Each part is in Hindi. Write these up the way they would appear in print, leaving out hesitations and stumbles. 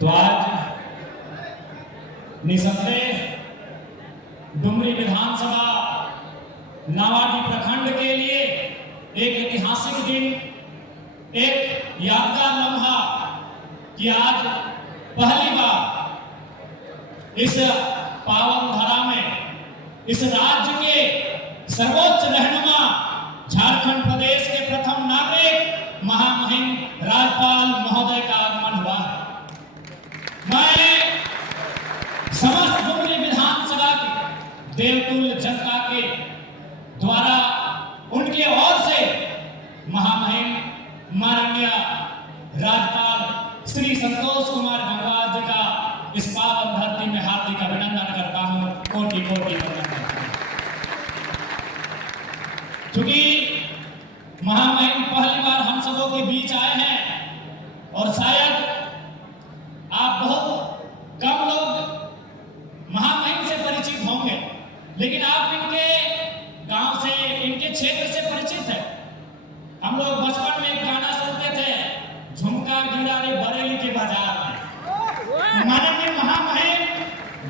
तो आज निसंदेह डुमरी विधानसभा नावाडी प्रखंड के लिए एक ऐतिहासिक दिन, एक यादगार लम्हा कि आज पहली बार इस पावन धरा में इस राज्य के सर्वोच्च रहनुमा झारखंड प्रदेश के प्रथम नागरिक महामहिम राज्यपाल महोदय का आगमन हुआ है। मैं समस्त डुमरी विधानसभा की देवतुल्य जनता के द्वारा उनके ओर से महामहिम माननीय राज्यपाल श्री संतोष कुमार गंगवार जी का इस पावन धरती में हार्दिक अभिनंदन करता हूं, कोटि कोटि वंदन करता हूं। क्योंकि महामहिम पहली बार हम सबों के बीच आए हैं और शायद आप बहुत कम लोग महामहिम से परिचित होंगे, लेकिन आप इनके गांव से, इनके क्षेत्र से परिचित हैं। हम लोग बचपन में एक गाना सुनते थे, झुमका गिरा रे बरेली के बाजार में। माननीय महामहिम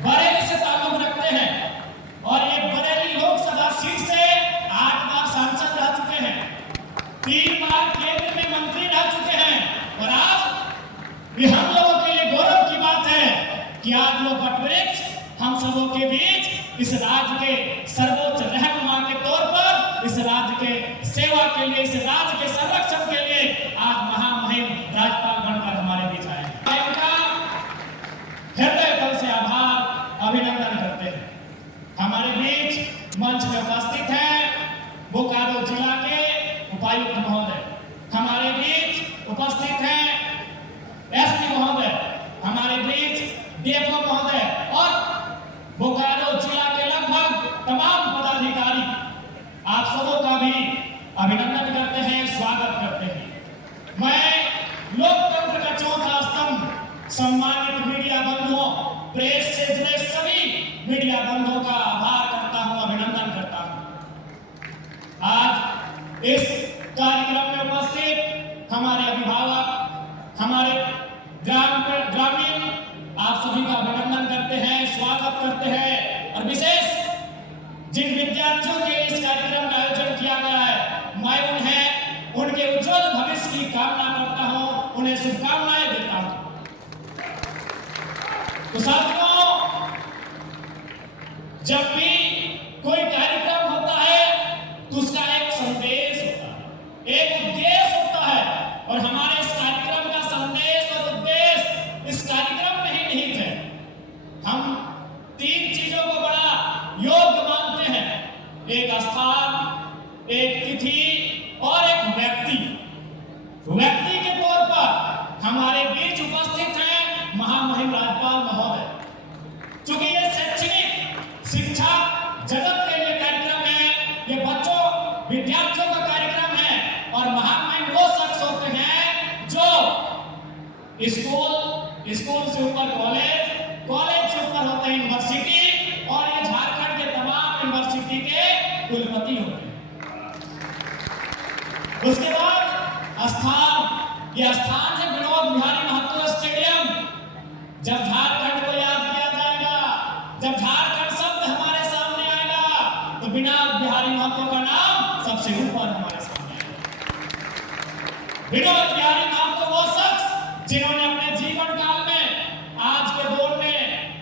बरेली से ताल्लुक रखते हैं और ये बरेली लोकसभा सीट से 8 बार सांसद रह चुके हैं, 3 बार केंद्र में मंत्री रह चुके हैं और आज ये हम लोगों के लिए गौरव की बात है कि आज वो वटवृक्ष हम सबों के बीच इस राज्य के सर्वोच्च रहनुमा के तौर पर, इस राज्य के सेवा के लिए, इस राज्य के संरक्षण के लिए आज महामहिम राज्यपाल बनकर हमारे बीच आए हैं। इनका हृदय तल से आभार, अभिनंदन करते हैं। हमारे बीच मंच में उपस्थित हैं बोकारो जिला के उपायुक्त महोदय, हमारे बीच उपस्थित हैं एसपी महोदय, हमारे बीच डीएफओ महोदय और बोकारो जिला के लगभग तमाम पदाधिकारी। आप सबों का भी अभिनंदन करते हैं, स्वागत करते हैं। मैं लोकतंत्र का चौथा स्तंभ सम्मानित मीडिया बंधुओं, प्रेस से जुड़े सभी मीडिया बंधुओं का आभार करता हूं, अभिनंदन करता हूं। आज इस कार्यक्रम में उपस्थित हमारे अभिभावक, हमारे ग्रामीण, आप सभी का अभिनंदन करते हैं, स्वागत करते हैं और विशेष जिन विद्यार्थियों के लिए इस कार्यक्रम का आयोजन किया गया है, मैं उनके उज्जवल भविष्य की कामना करता हूं, उन्हें शुभकामनाएं देता हूं। तो साथियों, जब भी कोई कार्यक्रम होता है तो उसका एक संदेश होता है, एक उद्देश्य होता है और हमारे इस कार्यक्रम का संदेश और उद्देश्य इस कार्यक्रम में ही निहित है। हम 3 चीजों को बड़ा योग्य मानते हैं, एक स्थान, एक तिथि और एक व्यक्ति। व्यक्ति के तौर पर हमारे बीच उपस्थित हैं महामहिम राज्यपाल महोदय। चूंकि ये शैक्षणिक शिक्षा जगत के लिए कार्यक्रम है, ये बच्चों विद्यार्थियों का कार्यक्रम है और महामहिम वो शख्स होते हैं जो स्कूल से ऊपर कॉलेज से ऊपर होते हैं यूनिवर्सिटी, और ये झारखंड के तमाम यूनिवर्सिटी के कुलपति होते हैं। उसके बाद स्थान, ये स्थान है विनोद बिहारी महतो स्टेडियम। जब झारखंड को याद किया जाएगा, जब झारखंड शब्द हमारे सामने आएगा तो विनोद बिहारी महतो का नाम सबसे ऊपर हमारे सामने आएगा। विनोद बिहारी महतो वो शख्स जिन्होंने अपने जीवन काल में, आज के दौर में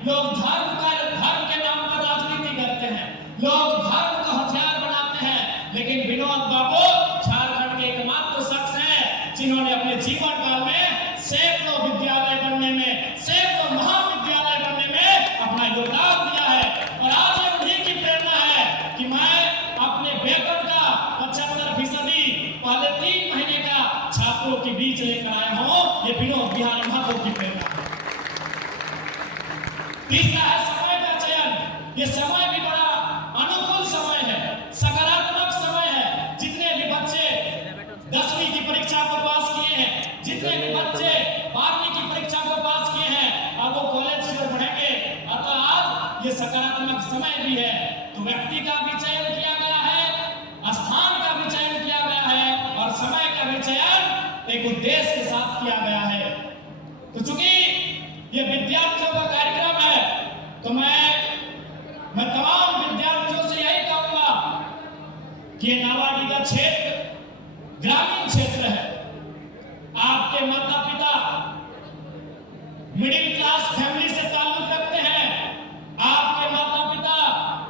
लोग धर्म के नाम पर राजनीति करते हैं, लोग धर्म को हथियार बनाते हैं, लेकिन विनोद बाबू झारखंड के एकमात्र शख्स हैं जिन्होंने अपने जीवन काल में सैकड़ों विद्यालय बनने में, सैकड़ों महाविद्यालय बनने में अपना योगदान दिया है। और आज ये उन्हीं की प्रेरणा है कि मैं अपने वेतन का 75% पहले 3 महीने का छात्रों के बीच लेकर आया हूं। ये विनोद बिहारी महतो की प्रेरणा है। तीसरा है समय का चयन। ये समय भी बड़ा अनुकूल समय है, सकारात्मक समय है। जितने भी बच्चे 10वीं की परीक्षा को पास किए हैं, जितने भी बच्चे 12वीं की परीक्षा को पास किए हैं, अब वो कॉलेज में पढ़ेंगे। अतः आज ये सकारात्मक समय भी है। तो व्यक्ति का भी चयन किया गया है, स्थान का भी चयन किया गया है और समय का भी चयन एक उद्देश्य के साथ किया गया है। तो चूंकि मिडिल क्लास फैमिली से ताल्लुक रखते हैं, आपके माता पिता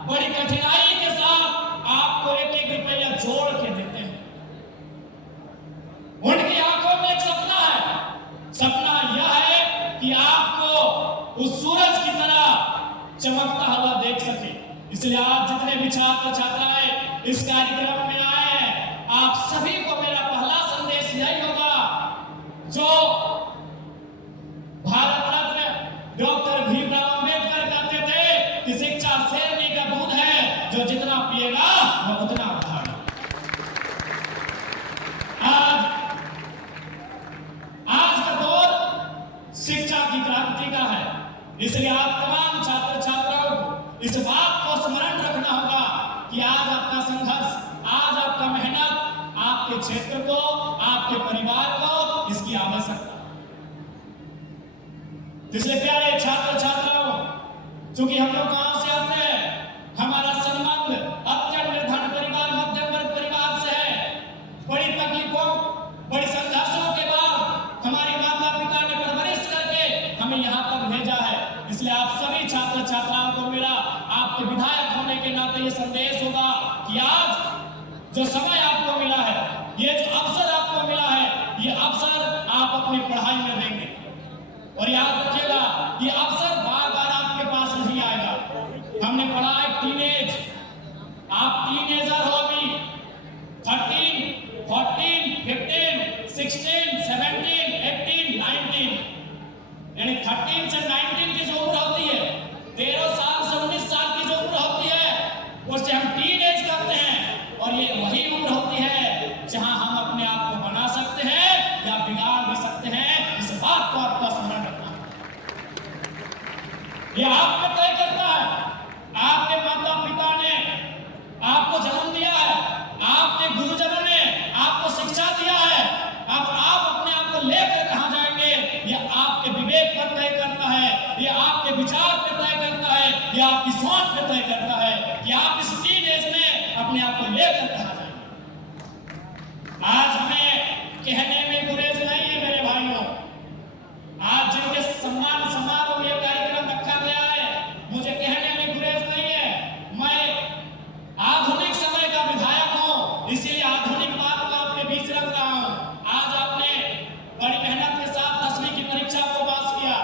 बड़ी कठिनाई के साथ आपको एक एक रुपया जोड़ के देते हैं। उनकी आंखों में एक सपना है, सपना यह है कि आपको उस सूरज की तरह चमकता हुआ देख सके। इसलिए आज जितने भी छात्र छात्राएं इस कार्यक्रम में आए हैं, आप सभी को मेरा पहला संदेश यही होगा, जो भारत रत्न डॉक्टर भीमराव अंबेडकर कहते थे कि शिक्षा शेरनी का दूध है, जो जितना पिएगा वह उतना बढ़ेगा। आज का दौर शिक्षा की क्रांति का है, इसलिए आप तमाम छात्र छात्राओं को इस बात को स्मरण रखना होगा कि आज आपका संघर्ष, आज आपका मेहनत आपके क्षेत्र को, आपके परिवार को इसकी आवश्यकता। इसलिए प्यारे छात्र छात्राओं, चूंकि हम लोग कहां से आते हैं, हमारा संबंध अत्यंत निर्धन परिवार, मध्यम वर्ग परिवार से है। बड़ी तकलीफों, बड़ी संघर्षों के बाद हमारे माता पिता ने परवरिश करके हमें यहाँ तक भेजा है। इसलिए आप सभी छात्र छात्राओं को मेरा आपके विधायक होने के नाते ये संदेश होगा कि आज जो समय आपको मिला है, ये जो अवसर आपको मिला है, ये अवसर आप अपनी पढ़ाई में देंगे। और याद रखिएगा, ये अवसर बार बार आपके पास नहीं आएगा। हमने पढ़ा है टीनेज, आप टीनेजर हो अभी, 13, 14, 15, 16, 17, 18, 19, यानी 13 से 19 की जो उम्र होती है, 13 साल से 19 साल की जो उम्र होती है, उसे हम टीनेज कहते हैं। और ये वही उम्र होती है जहां हम अपने आप को बना सकते हैं या बिगाड़ भी सकते हैं। इस बात को आपका स्मरण रखना, ये आपको तय करता है। आपके माता पिता ने आपको जन्म दिया है, आपके गुरुजनों ने आपको शिक्षा दिया है। अब आप अपने आप को लेकर कहां जाएंगे, ये आपके विवेक पर तय करता है, ये आपके विचार पर तय करता है, ये आपकी सोच पर तय करता है कि आप इस टीनेज में अपने आप को लेकर कहां जाएंगे। आज हमें कहने में गुरेज नहीं है मेरे भाइयों। आज जिनके सम्मान समारोह में कार्यक्रम रखा गया है, मुझे कहने में गुरेज नहीं है। मैं आधुनिक समय का विधायक हूं, इसीलिए आधुनिक बात को आपके बीच रख रहा हूं। आज आपने बड़ी मेहनत के साथ 10वीं की परीक्षा को पास किया,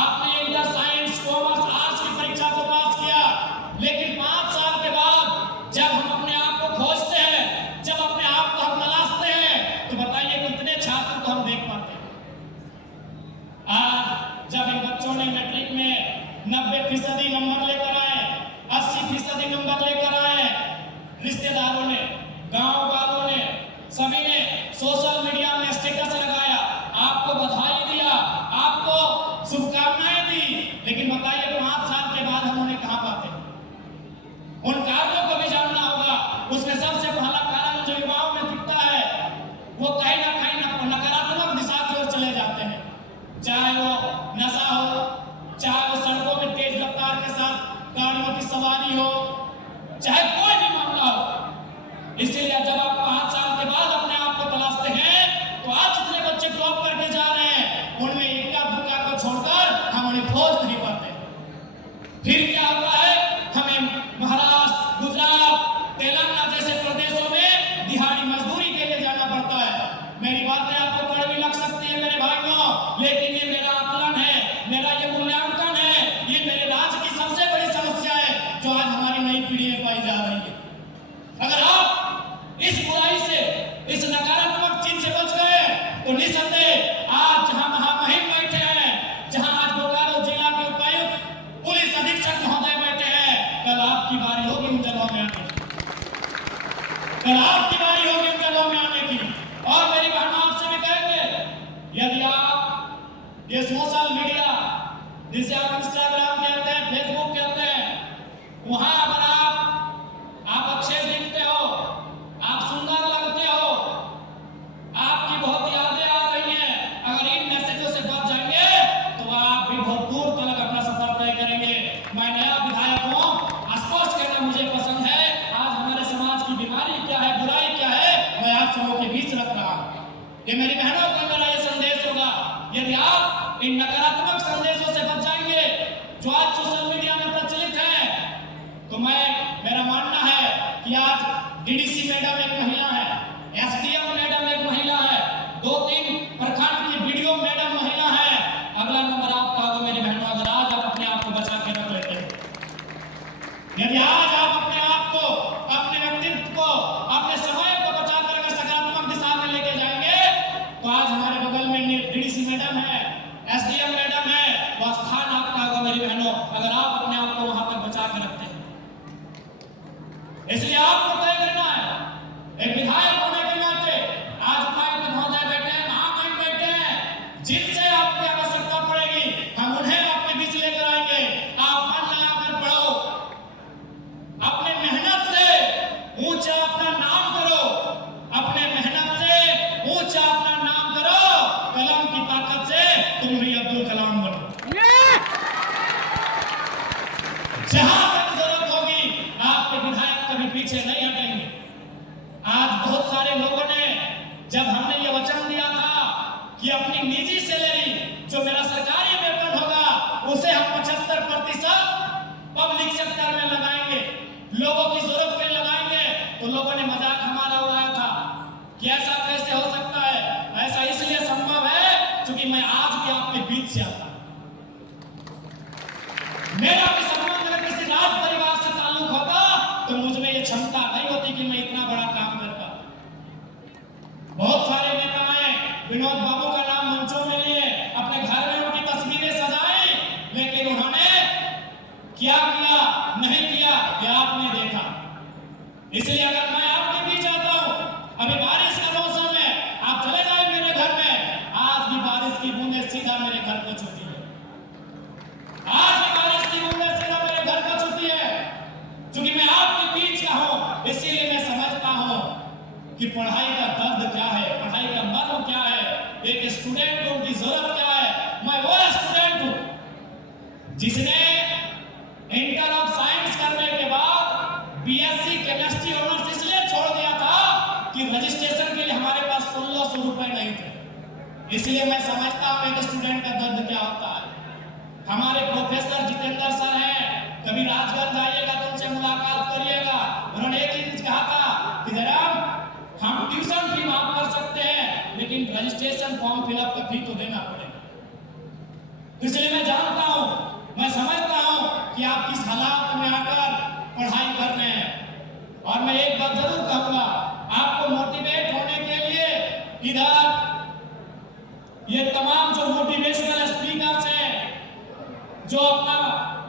आपने इंटर साइंस कॉमर्स आर्ट्स की परीक्षा को पास किया, लेकिन 5 साल के बाद जब हम अपने आप को खोजते हैं, जब अपने आप को हम तलाशते हैं, तो बताइए कितने छात्र को हम देख पाते हैं। आज जब इन बच्चों ने मैट्रिक में 90% नंबर लेकर आए, 80% नंबर लेकर आए, रिश्तेदारों ने, गांव वालों ने, सभी ने सोशल मीडिया में स्टेटस लगाया, आपको बधाई दिया, आपको शुभकामनाएं दी, लेकिन बताइए 5 साल के बाद हम उन्हें कहां पाते हैं। उन कार्यों को भी जानना होगा। उसमें सबसे पहला कारण जो युवाओं में दिखता है, वो कहीं ना कहीं नकारात्मक दिशा की ओर चले जाते हैं। चाहे वो नशा हो, चाहे वो सड़कों में तेज रफ्तार के साथ गाड़ियों की सवारी हो, चाहे कोई भी मामला हो। इसीलिए जब आप 5 साल के बाद अपने आप को तलाशते हैं, तो आज जितने बच्चे टॉप करके जा रहे हैं, उनमें इक्का दुक्का को छोड़कर हम उन्हें खोज नहीं पाते। फिर क्या हुआ है, हमें महाराष्ट्र, गुजरात, तेलंगाना जैसे प्रदेशों में दिहाड़ी मजदूरी के लिए जाना पड़ता है। मेरी बातें आपको कड़वी लग सकती है मेरे भाइयों, लेकिन ये मेरा आकलन है, मेरा ये मूल्यांकन है, ये मेरे राज्य की सबसे बड़ी समस्या है जो आज हमारी नई पीढ़ी में पाई जा रही है। अगर आप इस बुराई से, इस नकारात्मक चीज से बच गए, तो निसंदेह आज जहां महामहिम बैठे हैं, जहां आज बोकारो जिला के उपायुक्त, पुलिस अधीक्षक महोदय बैठे हैं, कल आपकी बारी होगी उन जगहों में आने की, कल आपकी बारी होगी उन जगहों में आने की। और मेरी बहनों आपसे भी कहेंगे, यदि आप ये सोशल मीडिया, जिसे आप इंस्टाग्राम कहते हैं, फेसबुक कहते हैं, वहां अगर आप अच्छे दिखते हो, आप सुंदर लगते हो, आपकी बहुत यादें आ रही हैं, अगर इन मैसेजों से बच जाएंगे तो आप भी बहुत दूर तक अपना सफर तय करेंगे। मैं नया विधायक हूं, स्पष्ट कहना मुझे पसंद है। आज हमारे समाज की बीमारी क्या है, बुराई क्या है, मैं आप सबों के बीच रख रहा हूं। ये मेरी बहनों को मेरा ये संदेश होगा, यदि आप इन नकारात्मक संदेशों से बच जाएंगे जो आज सोशल मीडिया में प्रचलित है। तो मेरा मानना है कि आज डीडीसी मैडम एक महिला है, एसडीएम मैडम एक महिला है, 2-3 प्रखंड की वीडियो मैडम महिला है। अगला नंबर आपका होगा मेरे बहनों, अगर आज आप अपने आप को बचा के रख लेते हैं, यदि आज आप अपने आप को, अपने व्यक्तित्व को, अपने समय को बचा कर अगर सकारात्मक दिशा में लेके जाएंगे, तो आज हमारे बगल में डीडीसी मैडम है, एसडीएम मैडम है, वह स्थान आपका होगा मेरी बहनों, अगर आप अपने आप को वहां पर बचा के रखते हैं। इसलिए आपको तय करना है, एक विधायक होने के नाते आज उपायुक्त महोदय बैठे हैं, महामहिम बैठे हैं, जिनसे आपकी आवश्यकता पड़ेगी हम उन्हें आपके बीच लेकर आएंगे। आप मन लगाकर पढ़ो, अपने मेहनत से ऊंचा अपना नाम करो, अपने मेहनत से ऊंचा अपना नाम करो, कलम की ताकत से तुम भी अब्दुल कलाम बनो। जहां तक जरूरत होगी आपके विधायक कभी पीछे नहीं हटेंगे। आज बहुत सारे लोगों ने, जब हमने ये वचन दिया था कि अपनी निजी सैलरी जो मेरा सरकारी वेतन होगा उसे हम 75% पब्लिक सेक्टर में लगाएंगे, लोगों की जरूरत पे लगाएंगे, तो लोगों ने मजाक हमारा उड़ाया था कि ऐसा कैसे हो सकता है। ऐसा इसलिए संभव है क्योंकि मैं आज भी आपके बीच से आता हूं। मेरा भी संबंध अगर किसी राज परिवार से ताल्लुक होता तो मुझ में ये क्षमता नहीं होती कि मैं इतना बड़ा काम करता। बहुत सारे नेता हैं, विनोद बाबू का नाम मंचों में लिए, अपने घर में उनकी तस्वीरें सजाई, लेकिन उन्होंने क्या किया नहीं किया ये आपने देखा। इसलिए अगर मैं आपके बीच आता हूं, अभी बारिश का मौसम है, आप चले जाए मेरे घर में, आज भी बारिश की बूंदें सीधा मेरे घर को छूती है, आज भी बारिश की बूंदें सीधा मेरे घर को छूती है, क्योंकि मैं आपके बीच का हूं। इसीलिए मैं समझता हूं कि पढ़ाई का दर्द क्या है, पढ़ाई का मर्म क्या है, एक स्टूडेंट को उनकी जरूरत क्या है। मैं वो स्टूडेंट हूं जिसने इंटर ऑफ साइंस करने के बाद बीएससी केमिस्ट्री ऑनर्स इसलिए छोड़ दिया था कि रजिस्ट्रेशन के लिए हमारे पास 1600 रुपए नहीं थे। इसलिए मैं समझता हूं एक स्टूडेंट का दर्द क्या होता है। हमारे प्रोफेसर जितेंद्र सर हैं, कभी राजगंज आइएगा तो उनसे मुलाकात करिएगा। उन्होंने एक ही चीज कहा था कि जनाब हम ट्यूशन फी माफ कर सकते हैं, लेकिन रजिस्ट्रेशन फॉर्म फिलअप का फी तो देना पड़ेगा। इसलिए मैं जानता हूं, मैं समझता हूं कि आप किस हालात में आकर पढ़ाई कर रहे हैं। और मैं एक बात जरूर कहूंगा, आपको मोटिवेट होने के लिए इधर ये तमाम जो मोटिवेशनल स्पीकर्स हैं, जो अपना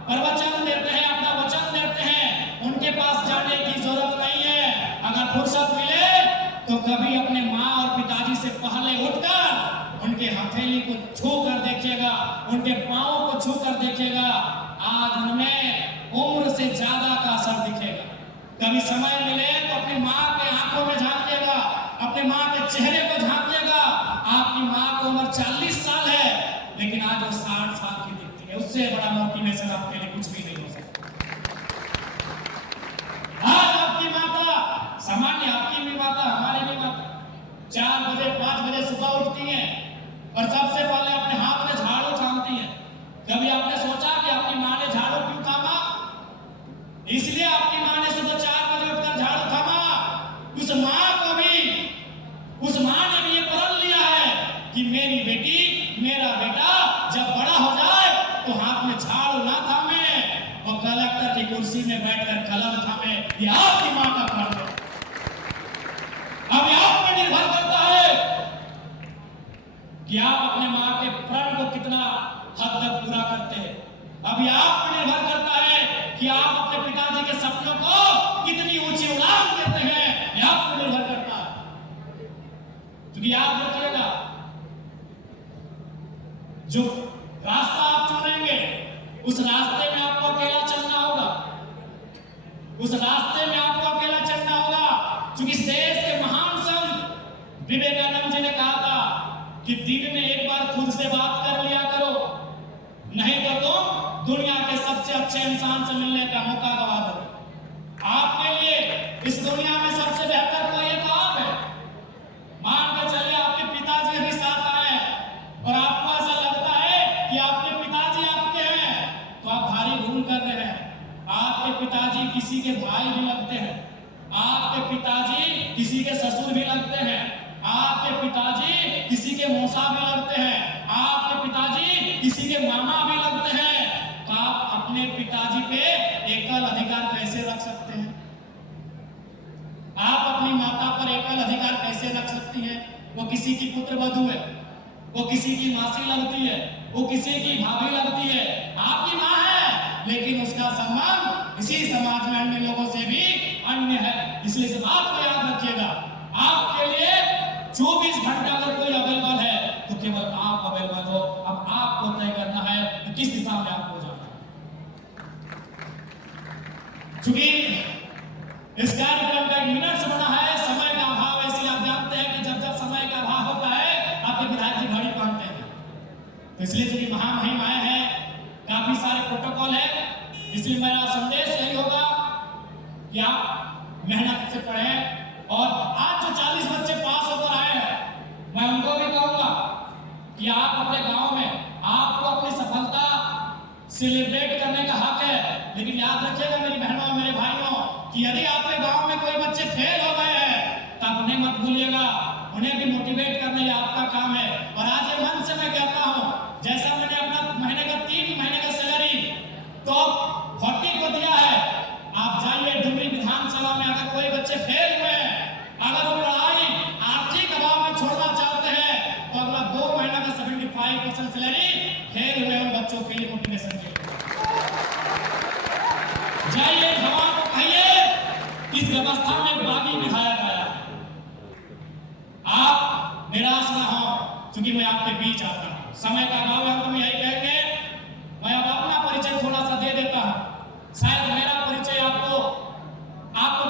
प्रवचन देते हैं, अपना वचन देते हैं, उनके पास जाने की जरूरत नहीं है। अगर फुर्सत मिले तो कभी अपने माँ और पिताजी से पहले उठकर उनके हथेली को छू कर देखिएगा, उनके पाँव को छू कर देखिएगा, आज उनमें उम्र से ज्यादा का असर दिखेगा। कभी समय मिले तो अपनी माँ के आंखों में झांकिएगा, अपनी माँ के चेहरे को झांकिएगा। आपकी माँ की उम्र 40 साल है, लेकिन आज वो 60 साल की दिखती है। उससे बड़ा मोटिवेशन आपके लिए कुछ भी नहीं हो सकता। आज आपकी माता, सामान्य आपकी भी माता, हमारी भी माता 4 बजे 5 बजे सुबह उठती हैं और सबसे पहले अपने हाथ में झाड़ू थामती हैं। कभी आपने सोचा कि आपकी माँ ने झाड़ू क्यों थामा? इसलिए आपकी माँ ने सुबह 4 बजे उठकर झाड़ू थामा। उस माँ को भी, उस माँ ने भी ये प्रण लिया है कि मेरी बेटी, मेरा बेटा जब बड़ा हो जाए तो हाथ में झाड़ू ना थामे, वो कलेक्टर की कुर्सी में बैठकर कलम थामे। ये आपकी माँ का प्रण है। अब आप पर निर्भर करता है कि आप अपने माँ के प्रण को कितना हद तक पूरा करते हैं। अभी आप पर निर्भर करता है कि आप अपने पिताजी के सपनों को कितनी ऊंची उड़ान देते हैं। यह आप पर निर्भर करता है। क्योंकि याद रखिएगा, जो रास्ता आप चुनेंगे उस रास्ते में आपको अकेला चलना होगा, उस रास्ते में आपको अकेला चलना होगा। क्योंकि इस देश के महान संत विवेकानंद जी ने कहा था कि दिन में एक बार खुद से बात कर लिया करो, नहीं तो तुम दुनिया के सबसे अच्छे इंसान से मिलने का मौका गवा दो। आपके लिए इस दुनिया में सबसे बेहतर कोई एक आप है। मान के चलिए आपके पिताजी अभी साथ आए और आपको ऐसा लगता है मामा भी लगते हैं, तो आप अपने पिताजी पे एकल अधिकार कैसे रख सकते हैं? आप अपनी माता पर एकल अधिकार कैसे रख सकती हैं? वो किसी की पुत्र वधू है, वो किसी की मासी लगती है, वो किसी की भाभी लगती है, आपकी मां है, लेकिन उसका सम्मान इसी समाज में अन्य लोगों से भी अन्य है। इसलिए इस बात को याद रखिएगा, आपके लिए 24 घंटा अगर कोई अवेलेबल है तो केवल आप अवेलेबल हो। अब आपको तय करना है कि किस दिशा में आपको जाना है। चूंकि इस कार्यक्रम का 1 मिनट से बना है, समय का अभाव है, इसलिए आप जानते हैं कि जब जब समय का अभाव होता है आपके विधायक जी घड़ी बांधते हैं। तो इसलिए चूंकि महामहिम आए हैं, काफी सारे प्रोटोकॉल है, इसलिए मेरा संदेश यही होगा कि आप मेहनत से पढ़ें। और आज जो 40 बच्चे पास होकर आए हैं, मैं उनको भी कहूंगा कि आप अपने गांव में आपको अपनी सफलता सेलिब्रेट करने का हक है, लेकिन याद रखिएगा मेरी बहनों और मेरे भाइयों कि यदि आपके गांव में कोई बच्चे फेल हो गए हैं तो आप उन्हें मत भूलिएगा, उन्हें भी मोटिवेट करना ये आपका काम है। और आज ये मन से मैं कहता हूं, जैसा मैंने अपना महीने का 3 महीने का सैलरी तो 40 को दिया है, आप जाइए डुमरी विधानसभा में, अगर कोई बच्चे फेल हुए हैं, अगर वो पढ़ाई आर्थिक अभाव में छोड़ना चाहते हैं, तो अगला 2 महीना का 75% सैलरी फेल हुए उन बच्चों के लिए मोटिवेशन के लिए जाइए, हवा को कहिए इस व्यवस्था में बागी विधायक आया। आप निराश ना हो, क्योंकि मैं आपके बीच आता हूं। समय का अभाव है, तो मैं यही कहेंगे, मैं अब अपना परिचय थोड़ा सा दे देता हूं, शायद मेरा परिचय आपको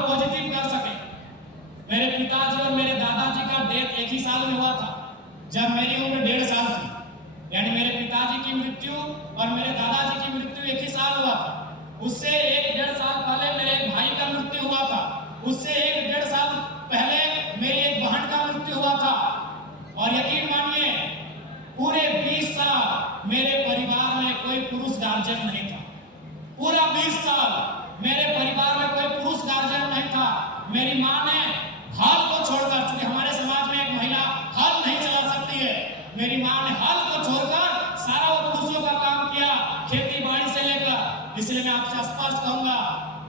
पॉजिटिव कर सके। मेरे पिताजी और मेरे दादाजी का डेथ एक ही साल में हुआ था, जब मेरी उम्र 1.5 साल थी। यानी मेरे पिताजी की मृत्यु और मेरे दादाजी की मृत्यु एक ही साल हुआ था। उससे 1-1.5 साल पहले मेरे एक भाई का मृत्यु हुआ था, उससे 1-1.5 साल पहले मेरी एक बहन का मृत्यु हुआ था। और यकीन मानिए पूरे 20 साल मेरे परिवार में कोई पुरुष गार्जियन नहीं था। पूरा 20 साल मेरे परिवार में कोई पुरुष गार्जियन नहीं था। मेरी माँ ने हल को छोड़कर, चूंकि हमारे समाज में एक महिला हल नहीं चला सकती है, मेरी माँ ने हल को छोड़कर सारा वो पुरुषों का काम किया, खेती बाड़ी से लेकर। इसलिए मैं आपसे स्पष्ट कहूंगा,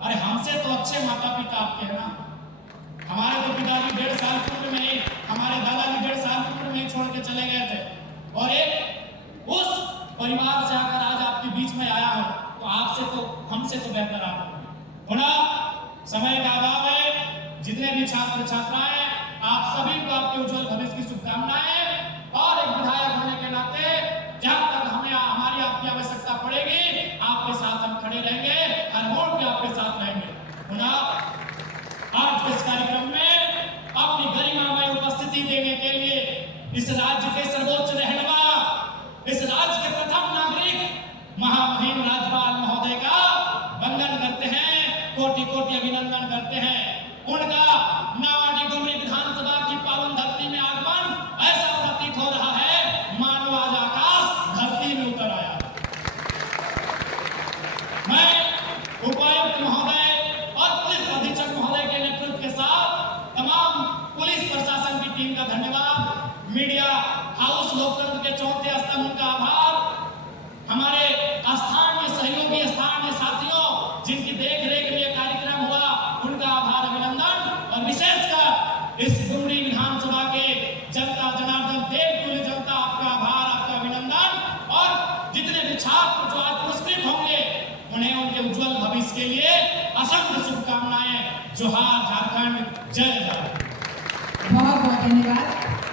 अरे हमसे तो अच्छे माता पिता आपके हैं ना। हमारे तो पिताजी 1.5 साल की उम्र में ही, हमारे दादाजी 1.5 साल की उम्र में ही छोड़ के चले गए थे। और एक उस परिवार से आकर आज आपके बीच में आया हूं, तो आपसे तो हमसे तो बेहतर आप होंगे। थोड़ा समय का अभाव है, जितने भी छात्र छात्राएं, आप सभी को आपके उज्जवल भविष्य की शुभकामनाएं। और एक विधायक होने के नाते जब तक हमें हमारी आपकी आवश्यकता पड़ेगी, आपके साथ हम खड़े रहेंगे, हर मोड़ पे आपके साथ रहेंगे। आज इस कार्यक्रम में अपनी गरिमामय उपस्थिति देने के लिए इस राज्य के सर्वोच्च रहनुमा, इस राज्य के प्रथम नागरिक महामहिम राज्यपाल महोदय का वंदन करते हैं, कोटि कोटि अभिनंदन करते हैं। उनका नवाडी डुमरी विधानसभा की पावन धरती में आगमन ऐसा प्रतीत हो रहा है मानो आज आकाश धरती में उतर आया। मैं उपायुक्त महोदय और पुलिस अधीक्षक महोदय के नेतृत्व के साथ तमाम पुलिस प्रशासन की टीम का धन्यवाद, मीडिया हाउस लोकतंत्र के चौथे स्तंभ का आभार, हमारे स्थानीय सहयोगी स्थानीय साथियों जिनकी देखरेख में यह कार्यक्रम हुआ उनका आभार अभिनंदन, और विशेषकर इस डुमरी विधानसभा के जनता जनार्दन देवतुल्य जनता आपका आभार, आपका अभिनंदन। और जितने भी छात्र जो आज पुरस्कृत होंगे उन्हें उनके उज्जवल भविष्य के लिए असंख्य शुभकामनाएं। जोहार झारखंड, जय भारत। बहुत बहुत धन्यवाद।